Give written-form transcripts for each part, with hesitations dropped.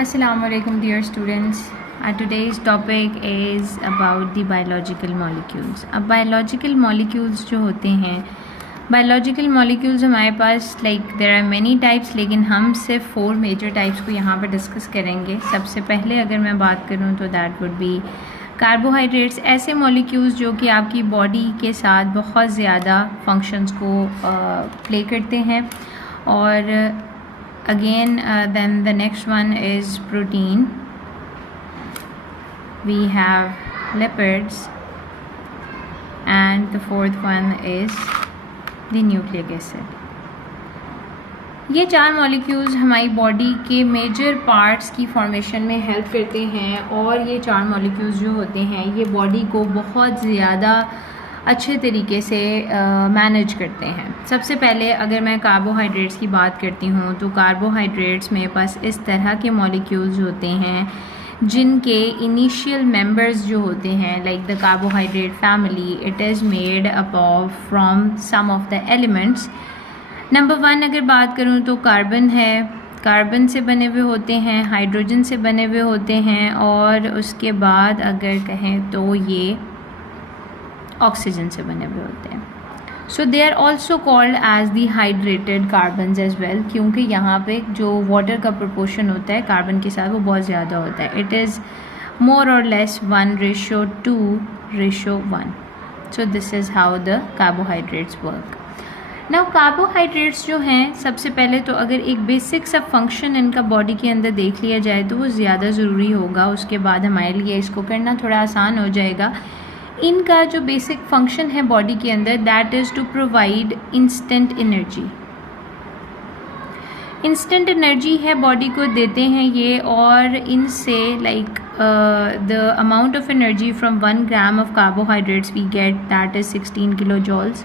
Assalamualaikum dear students. Today's topic is about the biological molecules. अब biological molecules जो होते हैं, biological molecules हमारे पास there are many types, लेकिन हम सिर्फ 4 major types को यहाँ पर डिस्कस करेंगे. सबसे पहले अगर मैं बात करूँ तो that would be कार्बोहाइड्रेट्स, ऐसे मॉलिक्यूल्स जो कि आपकी बॉडी के साथ बहुत ज़्यादा फंक्शंस को प्ले करते हैं. और again then the next one is protein, we have lipids, and the fourth one is the nucleic acid. ये 4 मॉलिक्यूल्स हमारी बॉडी के मेजर पार्ट्स की फॉर्मेशन में हेल्प करते हैं और ये 4 मॉलिक्यूल्स जो होते हैं ये बॉडी को बहुत ज़्यादा अच्छे तरीके से मैनेज करते हैं. सबसे पहले अगर मैं कार्बोहाइड्रेट्स की बात करती हूँ तो कार्बोहाइड्रेट्स मेरे पास इस तरह के मॉलिक्यूल्स होते हैं जिनके इनिशियल मेंबर्स जो होते हैं like the carbohydrate family, it is made up of from some of the elements. Number 1 अगर बात करूँ तो कार्बन है, कार्बन से बने हुए होते हैं, हाइड्रोजन से बने हुए होते हैं और उसके बाद अगर कहें तो ये ऑक्सीजन से बने हुए होते हैं. So they are also called as the hydrated carbons as well, क्योंकि यहाँ पे जो वाटर का प्रोपोर्शन होता है कार्बन के साथ वो बहुत ज़्यादा होता है. इट इज़ मोर और less 1:2:1. So this is how the carbohydrates work. Now carbohydrates जो हैं सबसे पहले तो अगर एक बेसिक सा फंक्शन इनका बॉडी के अंदर देख लिया जाए तो वो ज़्यादा ज़रूरी होगा. उसके बाद हमारे लिए इसको करना थोड़ा आसान हो जाएगा. इनका जो बेसिक फंक्शन है बॉडी के अंदर that is to provide instant energy. Instant energy है बॉडी को देते हैं ये, और इनसे like the amount of energy from 1 gram of carbohydrates we get that is 16 kilo joules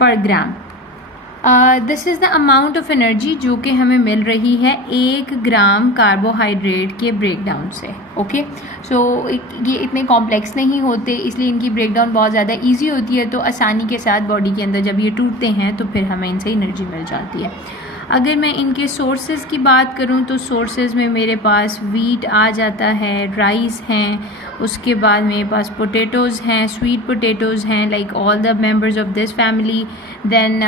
per gram. This is the amount of energy जो कि हमें मिल रही है 1 ग्राम कार्बोहाइड्रेट के ब्रेकडाउन से. ओके, सो ये इतने कॉम्प्लेक्स नहीं होते इसलिए इनकी ब्रेकडाउन बहुत ज़्यादा इजी होती है, तो आसानी के साथ बॉडी के अंदर जब ये टूटते हैं तो फिर हमें इनसे एनर्जी मिल जाती है. अगर मैं इनके सोर्सेज़ की बात करूं तो सोर्सेज़ में मेरे पास वीट आ जाता है, राइस हैं, उसके बाद मेरे पास पोटैटोज़ हैं, स्वीट पोटैटोज़ हैं like all the members of this family. Then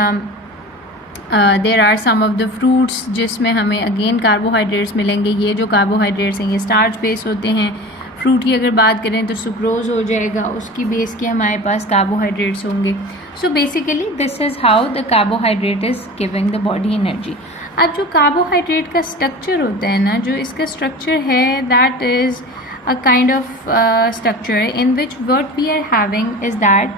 there are some of the fruits जिसमें हमें अगेन कार्बोहाइड्रेट्स मिलेंगे. ये जो कार्बोहाइड्रेट्स हैं ये स्टार्च बेस होते हैं. फ्रूट की अगर बात करें तो सुक्रोज हो जाएगा, उसकी बेस के हमारे पास कार्बोहाइड्रेट्स होंगे. So basically this is how the carbohydrate is giving the body energy. अब जो कार्बोहाइड्रेट का स्ट्रक्चर होता है ना, जो इसका स्ट्रक्चर है that is a kind of structure in which what we are having is that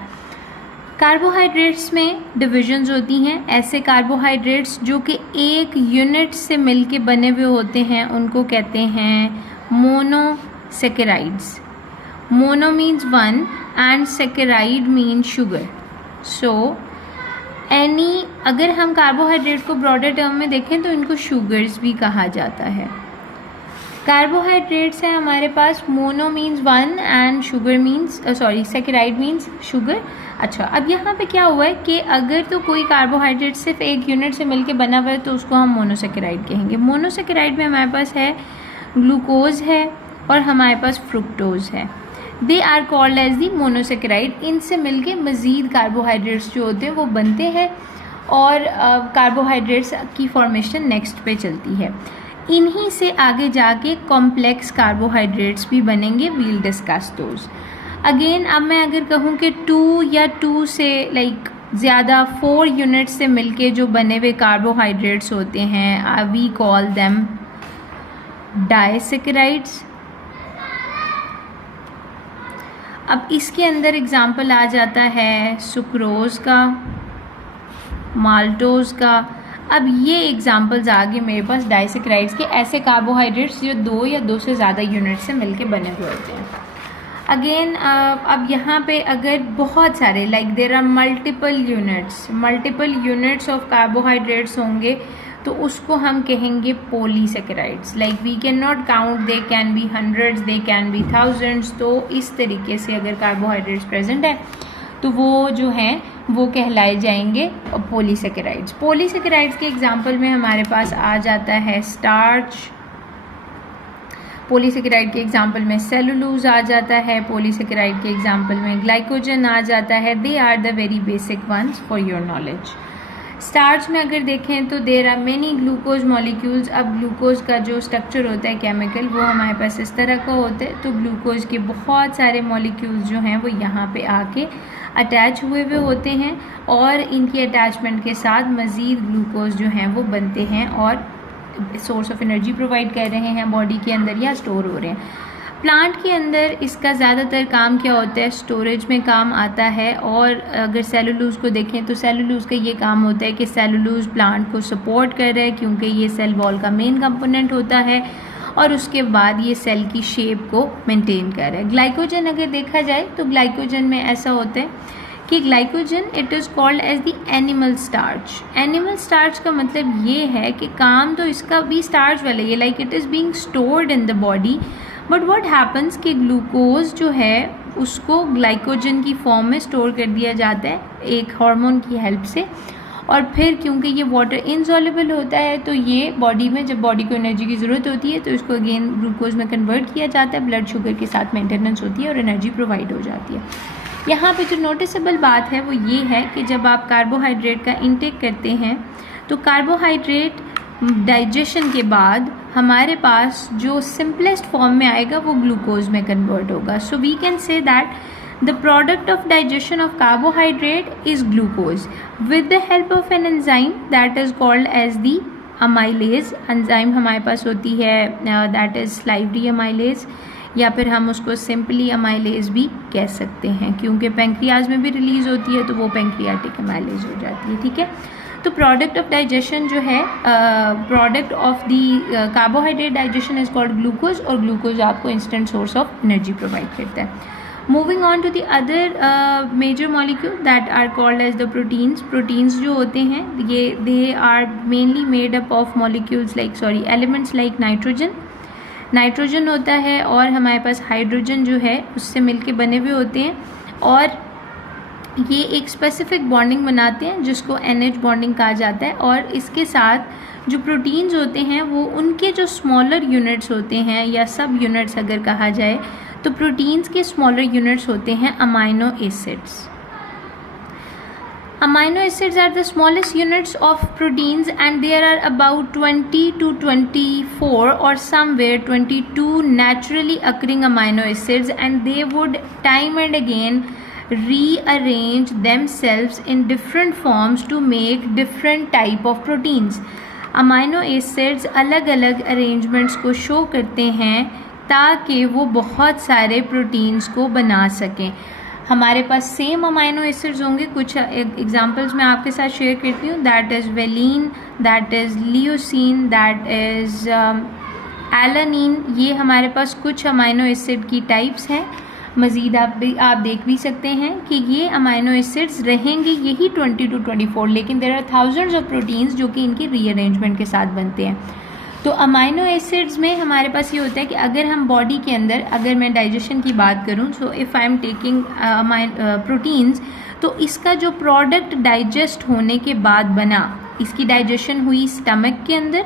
carbohydrates में डिविजन्स होती हैं. ऐसे कार्बोहाइड्रेट्स जो कि एक यूनिट से मिलके बने हुए होते हैं उनको कहते हैं monosaccharides. Mono means 1 and saccharide mean sugar. So अगर हम कार्बोहाइड्रेट को ब्रॉडर टर्म में देखें तो इनको शुगर्स भी कहा जाता है. कार्बोहाइड्रेट्स हैं हमारे पास, mono means 1 and sugar means saccharide means sugar. अच्छा, अब यहाँ पे क्या हुआ है कि अगर तो कोई कार्बोहाइड्रेट सिर्फ एक यूनिट से मिलके बना हुआ है तो उसको हम मोनोसेकेराइड कहेंगे. मोनोसेकेराइड में हमारे पास है ग्लूकोज है और हमारे पास फ्रुक्टोज है. They are called as the monosaccharide. इनसे मिलके मज़ीद कार्बोहाइड्रेट्स जो होते हैं वो बनते हैं और कार्बोहाइड्रेट्स की फॉर्मेशन नेक्स्ट पे चलती है. इन्हीं से आगे जाके कॉम्प्लेक्स कार्बोहाइड्रेट्स भी बनेंगे. We'll discuss those again. अब मैं अगर कहूँ कि 2 या 2 से लाइक ज़्यादा 4 यूनिट्स से मिलके जो बने हुए कार्बोहाइड्रेट्स होते हैं वी कॉल देम डाइसेकेराइड्स. अब इसके अंदर एग्जाम्पल आ जाता है सुक्रोज का, माल्टोज का. अब ये एग्जाम्पल्स आगे मेरे पास डाइसेकेराइड्स के, ऐसे कार्बोहाइड्रेट्स जो 2 या 2 से ज़्यादा यूनिट से मिलके बने हुए होते हैं. अगेन अब यहाँ पे अगर बहुत सारे like there are multiple units of carbohydrates होंगे तो उसको हम कहेंगे polysaccharides. Like we can not count, they can be hundreds, they can be thousands. तो इस तरीके से अगर कार्बोहाइड्रेट्स प्रेजेंट है तो वो जो हैं वो कहलाए जाएंगे पॉलीसेकेराइड्स। पॉलीसेकेराइड्स के एग्जांपल में हमारे पास आ जाता है स्टार्च, पॉलीसेकेराइड के एग्जांपल में सेलुलोज आ जाता है, पॉलीसेकेराइड के एग्जांपल में ग्लाइकोजन आ जाता है। They are the very basic ones for your knowledge. Starch में अगर देखें तो there are many glucose molecules. अब ग्लूकोज का जो स्ट्रक्चर होता है केमिकल, वो हमारे पास इस तरह का होता है। तो ग्लूकोज के बहुत सारे मॉलिक्यूल्स जो हैं वो यहाँ पे आके अटैच हुए होते हैं और इनकी अटैचमेंट के साथ मज़ीद ग्लूकोज जो हैं वो बनते हैं और सोर्स ऑफ एनर्जी प्रोवाइड कर रहे हैं बॉडी के अंदर या स्टोर हो रहे हैं। प्लांट के अंदर इसका ज़्यादातर काम क्या होता है, स्टोरेज में काम आता है। और अगर सेलुलोज को देखें तो सेलुलोज का ये काम होता है कि सेलुलोज प्लांट को सपोर्ट कर रहा है क्योंकि ये सेल वॉल का मेन कंपोनेंट होता है और उसके बाद ये सेल की शेप को मेंटेन कर रहा है। ग्लाइकोजन अगर देखा जाए तो ग्लाइकोजन में ऐसा होता है कि glycogen it is called as the animal starch. Animal starch का मतलब ये है कि काम तो इसका भी स्टार्च वाला ही है, like it is being stored in the body, but what happens कि ग्लूकोज जो है उसको ग्लाइकोजन की फॉर्म में स्टोर कर दिया जाता है एक हार्मोन की हेल्प से। और फिर क्योंकि ये वाटर इनसॉल्युबल होता है तो ये बॉडी में, जब बॉडी को एनर्जी की ज़रूरत होती है तो इसको अगेन ग्लूकोज में कन्वर्ट किया जाता है, ब्लड शुगर के साथ मेंटेनेंस होती है और एनर्जी प्रोवाइड हो जाती है। यहाँ पे जो नोटिसेबल बात है वो ये है कि जब आप कार्बोहाइड्रेट का इंटेक करते हैं तो कार्बोहाइड्रेट डाइजेशन के बाद हमारे पास जो सिंपलेस्ट फॉर्म में आएगा वो ग्लूकोज में कन्वर्ट होगा। So we can say that the product of digestion of carbohydrate is glucose with the help of an enzyme that is called as the amylase. Enzyme हमारे पास होती है दैट इज स्लाइवडी अमाइलेज, या फिर हम उसको सिंपली अमाइलेज भी कह सकते हैं क्योंकि पेंक्रियाज में भी रिलीज होती है तो वो पेंक्रियाटिक अमाइलेज हो जाती है। ठीक है, तो प्रोडक्ट ऑफ डाइजेशन जो है, product of the carbohydrate digestion is called glucose और ग्लूकोज आपको instant source of energy provide करता है। Moving on to the other major molecule that are called as the proteins. Proteins जो होते हैं ये they are mainly made up of molecules like elements like nitrogen. Nitrogen होता है और हमारे पास हाइड्रोजन जो है उससे मिलके बने हुए होते हैं और ये एक स्पेसिफिक बॉन्डिंग बनाते हैं जिसको NH बॉन्डिंग कहा जाता है। और इसके साथ जो प्रोटीन्स होते हैं वो उनके जो स्मॉलर यूनिट्स होते हैं या सब यूनिट्स अगर कहा जाए तो प्रोटीन्स के स्मॉलर यूनिट्स होते हैं amino acids. Amino acids are the smallest units of proteins and there are about 20 to 24 or somewhere 22 naturally occurring amino acids and they would time and again rearrange themselves in different forms to make different type of proteins. Amino acids अलग अलग arrangements को show करते हैं ताकि वो बहुत सारे proteins को बना सकें। हमारे पास सेम अमाइनो एसिड्स होंगे, कुछ एग्जांपल्स मैं आपके साथ शेयर करती हूँ। That is valine, that is leucine, that is alanine. ये हमारे पास कुछ अमाइनो एसिड की टाइप्स हैं। मज़ीद आप देख भी सकते हैं कि ये अमाइनो एसिड्स रहेंगे यही 20 to 24, लेकिन there are thousands of proteins जो कि इनकी रीअरेंजमेंट के साथ बनते हैं। तो अमाइनो एसिड्स में हमारे पास ये होता है कि अगर हम बॉडी के अंदर, अगर मैं डाइजेशन की बात करूं, so if I am taking proteins, तो इसका जो प्रोडक्ट डाइजेस्ट होने के बाद बना, इसकी डाइजेशन हुई स्टमक के अंदर।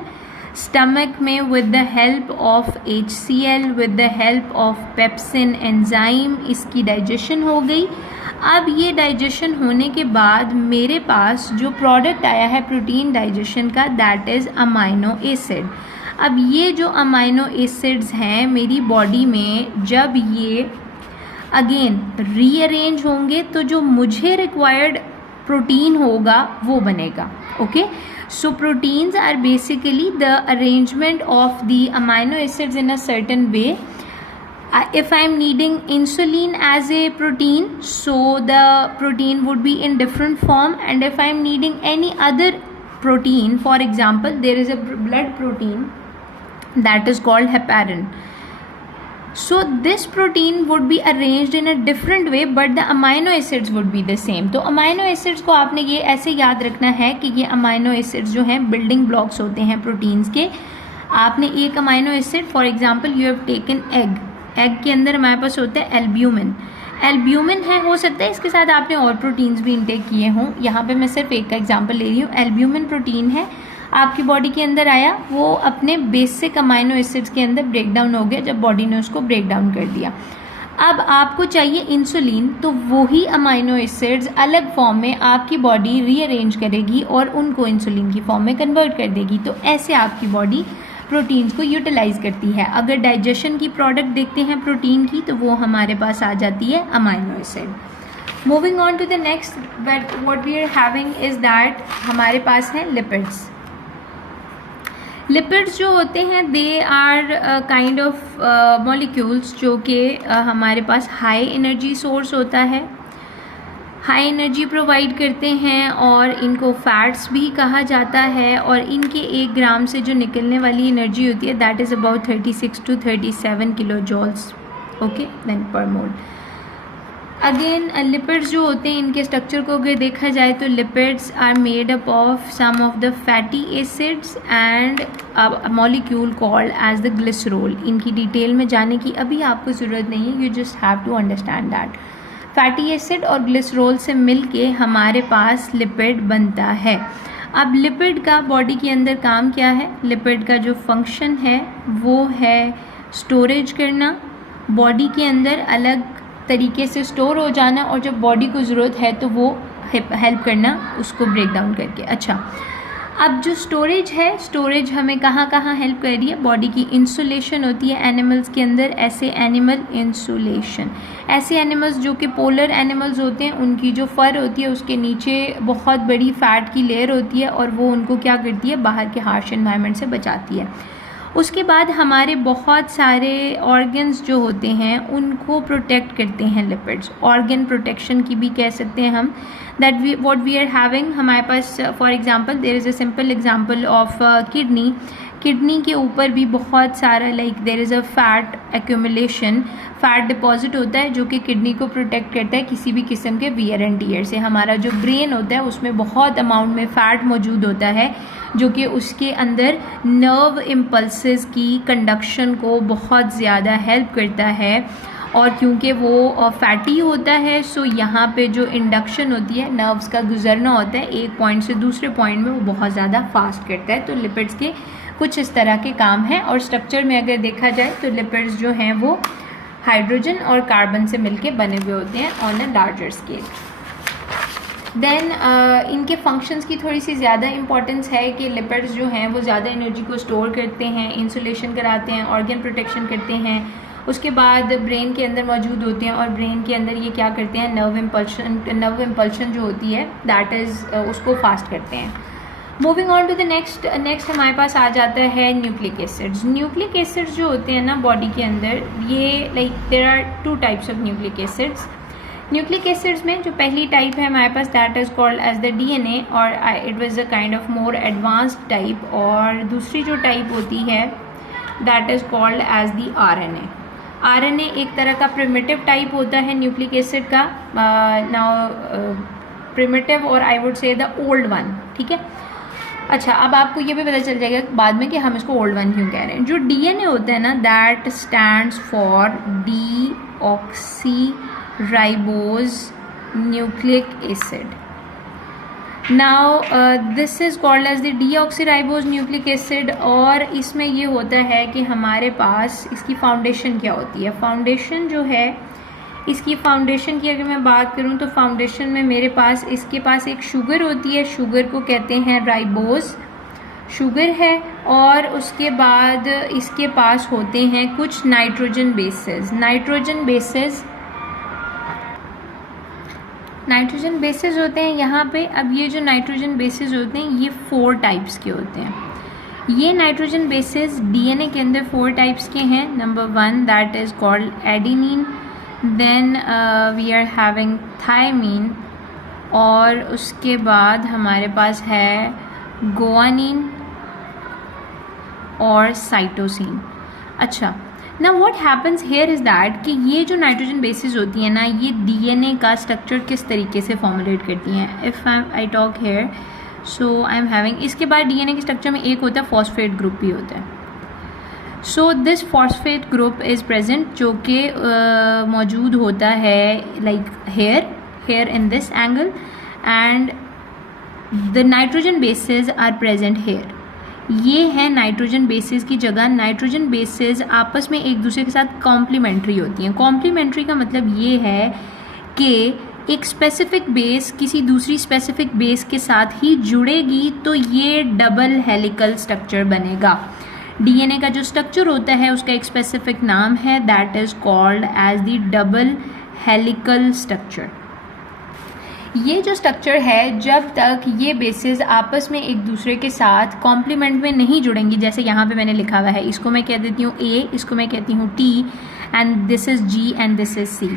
स्टमक में with the help of HCl, with the help of pepsin enzyme इसकी डाइजेशन हो गई। अब ये डाइजेशन होने के बाद मेरे पास जो प्रोडक्ट आया है प्रोटीन डाइजेशन का, दैट इज़ अमाइनो एसिड। अब ये जो अमाइनो एसिड्स हैं मेरी बॉडी में, जब ये अगेन रीअरेंज होंगे तो जो मुझे रिक्वायर्ड प्रोटीन होगा वो बनेगा। Okay, so proteins are basically the arrangement of the amino acids in a certain way. If I am needing insulin as a protein, so the protein would be in different form, and if I am needing any other protein, for example there is a blood protein that is called heparin, so this protein would be arranged in a different way but the amino acids would be the same. तो amino acids को आपने ये ऐसे याद रखना है कि ये amino acids जो हैं building blocks होते हैं प्रोटीन्स के। आपने एक amino acid, for example you have taken egg के अंदर हमारे पास होता है एल्ब्यूमिन। एल्ब्यूमिन है, हो सकता है इसके साथ आपने और प्रोटीन्स भी इंटेक किए हों, यहाँ पे मैं सिर्फ एक का एग्जांपल ले रही हूँ। एल्ब्यूमिन प्रोटीन है, आपकी बॉडी के अंदर आया, वो अपने बेसिक अमाइनो एसिड्स के अंदर ब्रेक डाउन हो गया जब बॉडी ने उसको ब्रेक डाउन कर दिया। अब आपको चाहिए इंसुलिन, तो वही अमाइनो एसिड्स अलग फॉर्म में आपकी बॉडी रीअरेंज करेगी और उनको इंसुलिन की फॉर्म में कन्वर्ट कर देगी। तो ऐसे आपकी बॉडी प्रोटीन्स को यूटिलाइज करती है। अगर डाइजेशन की प्रोडक्ट देखते हैं प्रोटीन की, तो वो हमारे पास आ जाती है amino acid. Moving on to the next, what we are having is that हमारे पास है लिपिड्स। लिपिड्स जो होते हैं they are kind of molecules जो कि हमारे पास हाई एनर्जी सोर्स होता है, हाई एनर्जी प्रोवाइड करते हैं और इनको फैट्स भी कहा जाता है। और इनके 1 ग्राम से जो निकलने वाली एनर्जी होती है that is about 36 to 37 kilo joules, okay, then per mole. Again lipids जो होते हैं इनके स्ट्रक्चर को अगर देखा जाए तो lipids are made up of some of the fatty acids and molecule called as the glycerol. इनकी डिटेल में जाने की अभी आपको ज़रूरत नहीं है, you just have to understand that. Fatty acid और ग्लिसरॉल से मिलके हमारे पास लिपिड बनता है। अब लिपिड का बॉडी के अंदर काम क्या है? लिपिड का जो फंक्शन है वो है स्टोरेज करना, बॉडी के अंदर अलग तरीके से स्टोर हो जाना, और जब बॉडी को ज़रूरत है तो वो हेल्प करना उसको ब्रेक डाउन करके। अच्छा, अब जो स्टोरेज है, स्टोरेज हमें कहाँ कहाँ हेल्प कर रही है? बॉडी की इंसुलेशन होती है एनिमल्स के अंदर, ऐसे एनिमल इंसुलेशन, ऐसे एनिमल्स जो कि पोलर एनिमल्स होते हैं, उनकी जो फर होती है उसके नीचे बहुत बड़ी फैट की लेयर होती है और वो उनको क्या करती है? बाहर के हार्श एनवायरनमेंट से बचाती है। उसके बाद हमारे बहुत सारे ऑर्गन्स जो होते हैं उनको प्रोटेक्ट करते हैं लिपिड्स। ऑर्गन प्रोटेक्शन की भी कह सकते हैं हम, that what we are having, हमारे पास for example there is a simple example of kidney. Kidney के ऊपर भी बहुत सारा there is a fat accumulation, fat deposit होता है जो कि किडनी को प्रोटेक्ट करता है किसी भी किस्म के वियर एंड टियर से। हमारा जो ब्रेन होता है उसमें बहुत अमाउंट में फ़ैट मौजूद होता है जो कि उसके अंदर नर्व इम्पल्सेस की कंडक्शन को बहुत ज़्यादा हेल्प करता है। और क्योंकि वो फैटी होता है सो यहाँ पे जो इंडक्शन होती है, नर्व्स का गुजरना होता है एक पॉइंट से दूसरे पॉइंट में, वो बहुत ज़्यादा फास्ट करता है। तो लिपिड्स के कुछ इस तरह के काम हैं। और स्ट्रक्चर में अगर देखा जाए तो लिपिड्स जो हैं वो हाइड्रोजन और कार्बन से मिलके बने हुए होते हैं on a larger scale. Then इनके फंक्शंस की थोड़ी सी ज़्यादा इंपॉर्टेंस है कि लिपिड्स जो हैं वो ज़्यादा एनर्जी को स्टोर करते हैं, इंसुलेशन कराते हैं, ऑर्गन प्रोटेक्शन करते हैं, उसके बाद ब्रेन के अंदर मौजूद होते हैं और ब्रेन के अंदर ये क्या करते हैं? नर्व इम्पल्शन जो होती है दैट इज़ उसको फास्ट करते हैं। Moving on to the next हमारे पास आ जाता है न्यूक्लिक एसिड्स। न्यूक्लिक एसिड्स जो होते हैं ना बॉडी के अंदर, ये there are 2 types of nucleic acids. Nucleic acids में जो पहली टाइप है हमारे पास that is called as the DNA और it was a kind of more advanced type, और दूसरी जो टाइप होती है that is called as the RNA. RNA एक तरह का प्रिमिटिव टाइप होता है न्यूक्लिक एसिड का, नाउ प्रिमिटिव और I would say the old one, ठीक है। अच्छा, अब आपको ये भी पता चल जाएगा बाद में कि हम इसको ओल्ड वन क्यों कह रहे हैं। जो डीएनए होता है ना that stands for deoxyribose nucleic acid. Now this is called as the deoxyribose nucleic acid. और इसमें ये होता है कि हमारे पास इसकी फाउंडेशन क्या होती है? फाउंडेशन जो है, इसकी फाउंडेशन की अगर मैं बात करूं तो फाउंडेशन में मेरे पास इसके पास एक शुगर होती है, शुगर को कहते हैं राइबोज, शुगर है। और उसके बाद इसके पास होते हैं कुछ नाइट्रोजन बेसेस। नाइट्रोजन बेसेस होते हैं यहाँ पे। अब ये जो नाइट्रोजन बेसेस होते हैं ये 4 टाइप्स के होते हैं। ये नाइट्रोजन बेसेस डीएनए के अंदर 4 टाइप्स के हैं। Number 1 that is called adenine, then we are having thymine, और उसके बाद हमारे पास है गुआनिन और साइटोसिन। अच्छा, ना what happens here is that कि ये जो नाइट्रोजन बेसिस होती हैं ना, ये डीएनए का स्ट्रक्चर किस तरीके से फॉर्मुलेट करती हैं। If I talk here, so I am having, इसके बाद डीएनए के स्ट्रक्चर में एक होता है फॉस्फेट ग्रुप भी होता है। So this phosphate group is present, जो कि मौजूद होता है like here in this angle, and the nitrogen bases are present here. ये है नाइट्रोजन बेसेस की जगह। नाइट्रोजन बेसेस आपस में एक दूसरे के साथ कॉम्प्लीमेंट्री होती हैं। कॉम्प्लीमेंट्री का मतलब ये है कि एक स्पेसिफिक बेस किसी दूसरी स्पेसिफिक बेस के साथ ही जुड़ेगी तो ये डबल हेलिकल स्ट्रक्चर बनेगा। डीएनए का जो स्ट्रक्चर होता है उसका एक स्पेसिफिक नाम है, that is called as the double helical structure. ये जो स्ट्रक्चर है, जब तक ये बेसिस आपस में एक दूसरे के साथ कॉम्प्लीमेंट में नहीं जुड़ेंगी, जैसे यहाँ पे मैंने लिखा हुआ है, इसको मैं कह देती हूँ ए, इसको मैं कहती हूँ T, and this is G and this is C.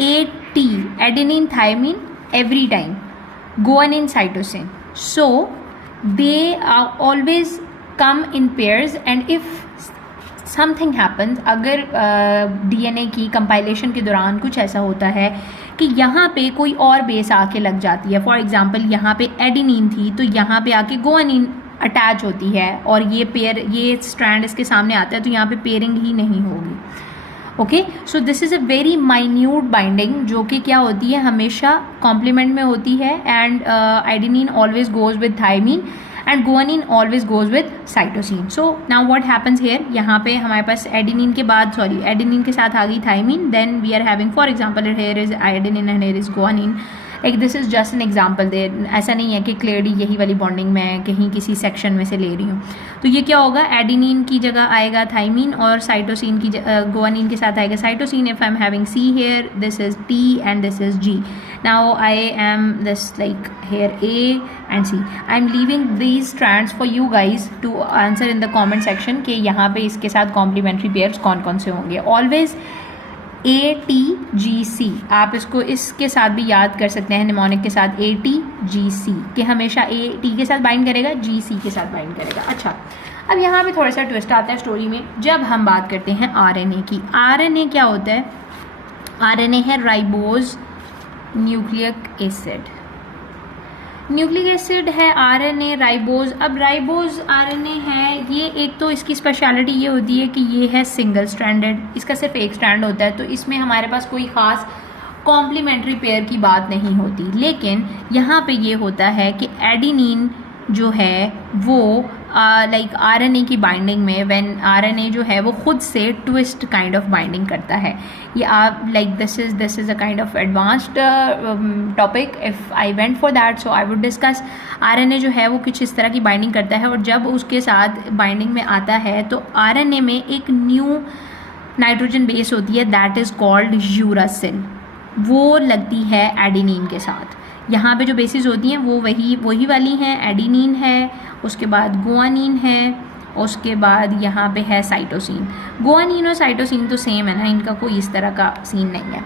A T adenine thymine every time, guanine cytosine, so they are always come in pairs, and if something happens, अगर डीएनए की कंपाइलेशन के दौरान कुछ ऐसा होता है कि यहाँ पे कोई और बेस आके लग जाती है, फॉर एग्जांपल यहाँ पे एडेनिन थी तो यहाँ पे आके गुआनिन अटैच होती है और ये स्ट्रैंड इसके सामने आता है, तो यहाँ पे पेयरिंग ही नहीं होगी। Okay, so this is a very minute binding जो कि क्या होती है, हमेशा कॉम्प्लीमेंट में होती है, and adenine always goes with thymine and guanine always goes with cytosine. So now what happens here, यहाँ पे हमारे पास एडेनिन के बाद एडेनिन के साथ आ गई thiamine, then we are having for example here is adenine and here is guanine. Like this is just an example there, ऐसा नहीं है कि क्लियरली यही वाली बॉन्डिंग मैं कहीं किसी सेक्शन में से ले रही हूँ। तो ये क्या होगा, एडेनिन की जगह आएगा थायमिन और साइटोसिन की गुआनिन के साथ आएगा cytosine. If I am having C here, this is T and this is G. Now I am this like here A and C. I am leaving these strands for you guys to answer in the comment section कि यहाँ पे इसके साथ complementary pairs कौन कौन से होंगे। Always A T G सी, आप इसको इसके साथ भी याद कर सकते हैं, निमोनिक के साथ ए टी जी सी, कि हमेशा ए टी के साथ बाइंड करेगा, जी सी के साथ बाइंड करेगा। अच्छा, अब यहाँ पे थोड़ा सा ट्विस्ट आता है स्टोरी में, जब हम बात करते हैं आरएनए की। आरएनए क्या होता है, आरएनए है ribose nucleic acid. Nucleic acid है आरएनए, राइबोज। अब राइबोज आरएनए है, ये एक तो इसकी स्पेशलिटी ये होती है कि ये है सिंगल स्ट्रैंडेड, इसका सिर्फ एक स्ट्रैंड होता है, तो इसमें हमारे पास कोई ख़ास कॉम्प्लीमेंट्री पेयर की बात नहीं होती। लेकिन यहाँ पे ये होता है कि एडेनिन जो है वो लाइक आरएनए की बाइंडिंग में, व्हेन आरएनए जो है वो खुद से ट्विस्ट काइंड ऑफ बाइंडिंग करता है। ये आप like this is a kind of advanced topic, if I went for that so I would discuss. RNA जो है वो कुछ इस तरह की बाइंडिंग करता है, और जब उसके साथ बाइंडिंग में आता है तो आरएनए में एक न्यू नाइट्रोजन बेस होती है, दैट इज़ कॉल्ड यूरासिल, वो लगती है एडेनिन के साथ। यहाँ पे जो बेसिस होती हैं वो वही वाली हैं, एडेनिन है, उसके बाद गुआनिन है, उसके बाद यहाँ पे है साइटोसिन। गुआनिन और साइटोसिन तो सेम है ना, इनका कोई इस तरह का सीन नहीं है।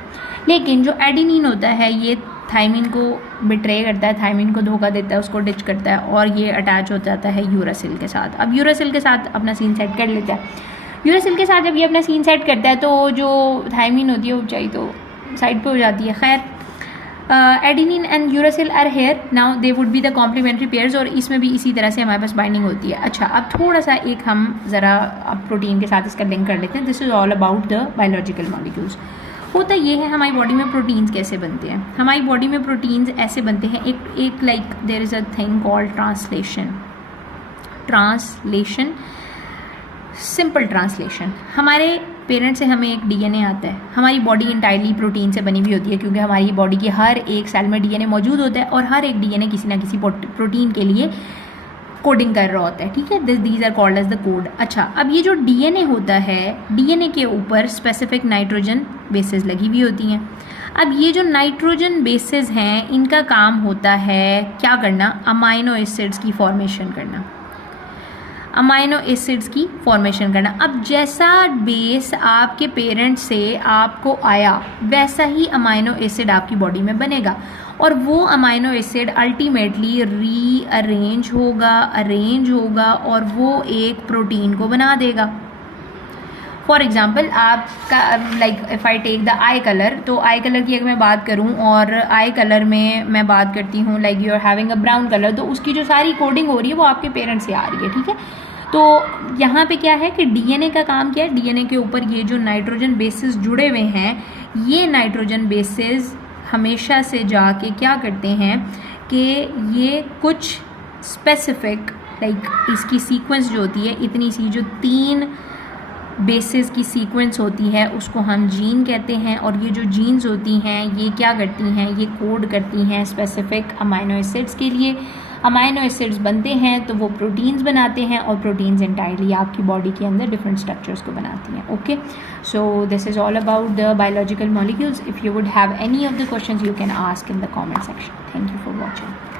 लेकिन जो एडेनिन होता है ये थायमिन को बिट्रे करता है, थायमिन को धोखा देता है, उसको डिच करता है, और ये अटैच हो जाता है यूरासिल के साथ। अब यूरासिल के साथ अपना सीन सेट कर लेता है। यूरासिल के साथ जब ये अपना सीन सेट करता है तो जो थायमिन होती है वो चाहिए तो साइड पे हो जाती है। खैर, adenine and uracil are here, now they would be the complementary pairs, और इसमें भी इसी तरह से हमारे पास बाइंडिंग होती है। अच्छा, अब थोड़ा सा एक हम ज़रा अब प्रोटीन के साथ इसका लिंक कर लेते हैं। This is all about the biological molecules. होता ये है, हमारी बॉडी में प्रोटीन्स कैसे बनते हैं। हमारी बॉडी में प्रोटीन्स ऐसे बनते हैं, एक like there is a thing called translation, simple translation. हमारे पेरेंट्स से हमें एक डीएनए आता है, हमारी बॉडी इंटायरली प्रोटीन से बनी हुई होती है, क्योंकि हमारी बॉडी की हर एक सेल में डीएनए मौजूद होता है, और हर एक डीएनए किसी ना किसी प्रोटीन के लिए कोडिंग कर रहा होता है। ठीक है, these are called as the code. अच्छा, अब ये जो डीएनए होता है, डीएनए के ऊपर स्पेसिफिक नाइट्रोजन बेसेस लगी हुई होती हैं। अब ये जो नाइट्रोजन बेसेस हैं, इनका काम होता है क्या करना, अमाइनो एसिड्स की फॉर्मेशन करना, अमाइनो एसिड्स की फॉर्मेशन करना। अब जैसा बेस आपके पेरेंट्स से आपको आया, वैसा ही अमाइनो एसिड आपकी बॉडी में बनेगा, और वो अमाइनो एसिड अल्टीमेटली रीअरेंज होगा और वो एक प्रोटीन को बना देगा। फॉर एग्जाम्पल, आपका like if I take the eye colour, तो आई कलर की अगर मैं बात करूं, और आई कलर में मैं बात करती हूं like you are having a brown colour, तो उसकी जो सारी कोडिंग हो रही है वो आपके पेरेंट्स से आ रही है। ठीक है, तो यहाँ पे क्या है कि डीएनए का काम क्या है, डीएनए के ऊपर ये जो नाइट्रोजन बेसिस जुड़े हुए हैं, ये नाइट्रोजन बेसिस हमेशा से जाके क्या करते हैं कि ये कुछ स्पेसिफिक लाइक इसकी सीक्वेंस जो होती है, इतनी सी जो 3 बेसिस की सीक्वेंस होती है उसको हम जीन कहते हैं। और ये जो जीन्स होती हैं ये क्या करती हैं, ये कोड करती हैं स्पेसिफिक अमाइनो एसिड्स के लिए। अमाइनो एसिड्स बनते हैं तो वो प्रोटीन्स बनाते हैं, और प्रोटीन्स एंटायरली आपकी बॉडी के अंदर डिफरेंट स्ट्रक्चर्स को बनाती हैं। Okay, so this is all about the biological molecules. If you would have any of the questions you can ask in the comment section. Thank you for watching.